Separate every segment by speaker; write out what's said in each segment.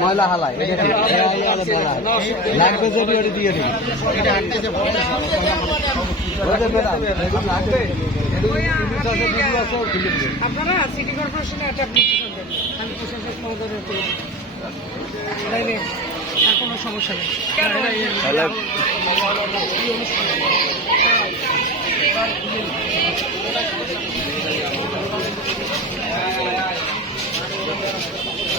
Speaker 1: ময়লা হালাই। লাগবে যদি ওটা দিয়ে দিবে।
Speaker 2: আপনারা সিটি কর্পোরেশনে একটা অ্যাপ্লিকেশন দেন আমি প্রশাসক মহোদয়ের তাইলে আর কোনো সমস্যা নেই।
Speaker 3: এই ভাঙতে পারলে এই যে এই যে শুনে না এই যে আমরা যতটুকু পারে যদি করে করতে পারেন এই যে বড় পূজা করে পূজা করে পূজা করে এই এই এই এই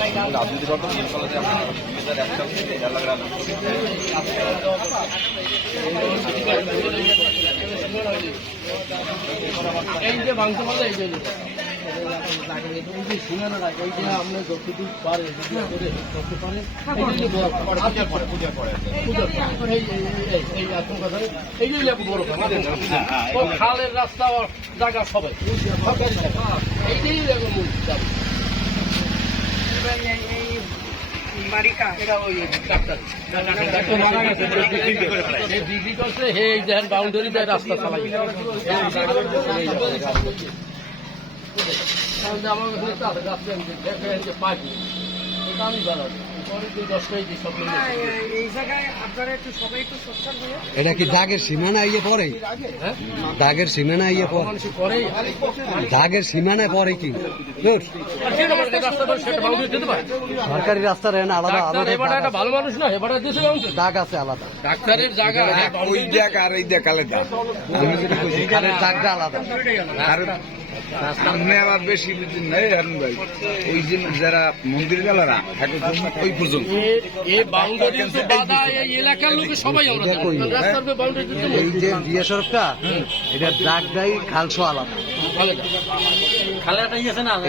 Speaker 3: এই খালের রাস্তা জায়গা সবাই এইটাই এটা
Speaker 1: কি দাগের সীমানা ইয়ে পরে? দাগের সীমানা ইয়ে পরে। দাগের সীমানায় পরে কি?
Speaker 3: আমার রাস্তা
Speaker 1: সরকারি রাস্তার আলাদা আলাদা।
Speaker 3: ভালো মানুষ না এবারে
Speaker 1: দাগ আছে আলাদা।
Speaker 3: ডাক্তারের জায়গা
Speaker 4: ওই দেখ আর এই দেখ আলাদা। আমি যেটা কইছি
Speaker 1: এখানে দাগটা আলাদা।
Speaker 4: আর সামনে আবার বেশি নাই হারুন ভাই। ওই যে যারা মন্দির গেলারা ওই পর্যন্ত।
Speaker 3: এ- এ বাউন্ডারি তো বাধা এই এলাকার লোকে সবাই আমরা জানি।
Speaker 1: দেখোই।
Speaker 3: রাস্তার বাউন্ডারি
Speaker 1: এই যে দিয়ে খালসো আলাদা।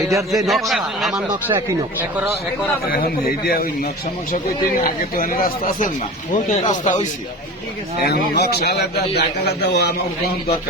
Speaker 1: এইটার যে নকশা আমার নকশা একই নকশা।
Speaker 4: এখন এই ওই নকশা মকশা কইতে আগে তো রাস্তা আছে না। রাস্তা হয়েছে এখন নকশা আলাদা আমার দরকার